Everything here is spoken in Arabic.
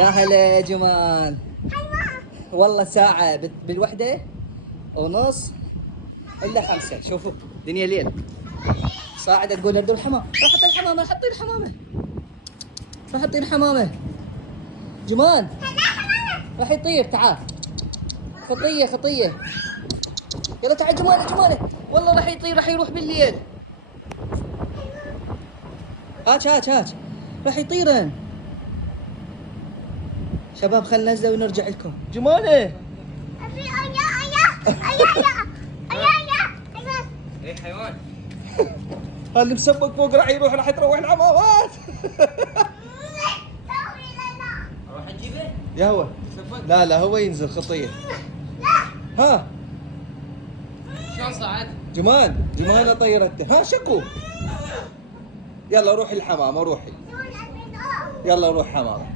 يا هلا يا جمال. والله ساعة بالوحدة ونص إلا 5. شوفوا دنيا ليل. صاعدة تقول ردوا الحمام. راح أطير الحمامة، راح أطير الحمامة، راح أطير الحمامة. جمال راح يطير. تعال خطية خطية. يلا تعال جمالة جمالة. والله راح يطير، راح يروح بالليل. هاج هاج هاج راح يطيرن. شباب خلنا ننزله ونرجع لكم. جمالة ايه حيوان. اللي مسبق فوق راح يروح، راح تروح الحمامات. اروح اجيبه؟ يا هو لا لا هو ينزل خطية. ها شلون صعد؟ جمال جمال طيرته. ها شكو. يلا روحي الحمامة روحي. يلا روح حمامة.